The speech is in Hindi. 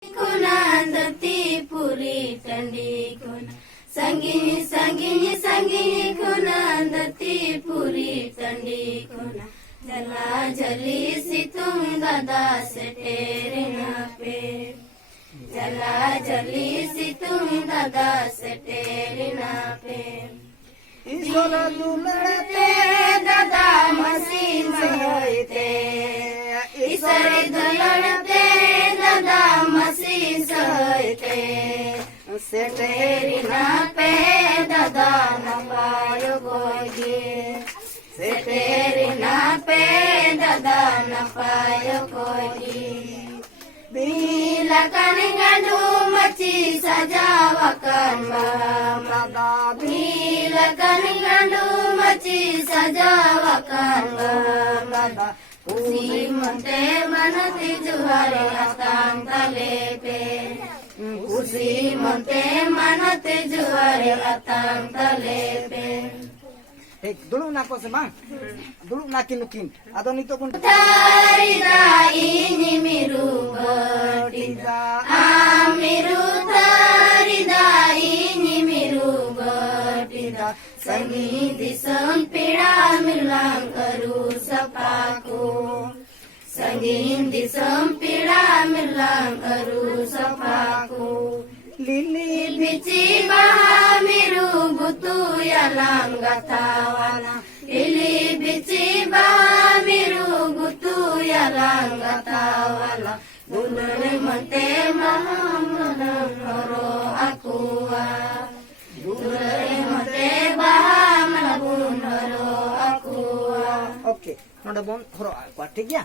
Kunandati puri tandi kuna sangi sangi sangi kunandati puri tandi kuna jala jali situng dada seterina pe jala jali situng dada seterina pe ईश्वर दुलड़ते दादा मसी महते ईश्वर दुलड़ते दादा मसी सहते सेठेरी ना पे दादा न पायो गोगी सेठेरी ना पे दादा न पायो Gogi बिलाkan gandu maci sajawakan mama bilakan gandu maci sajawakan mama usi monte manati juhari atang talepe usi monte manati juhari atang talepe dulu nak apa semang dulu nakin atau nito pun tarida ini miru bertinda amiru tarida ini miru bertinda sangi disam pida milang karu sapaku sangi disam pida milang karu sapaku lili bici baha miru butu ya langatawana lili bici baha miru butu ya langatawana dulure mate mahamanoro akuwa dulure mate baha manabunoro akuwa oke noda bon horo aku ठीक ya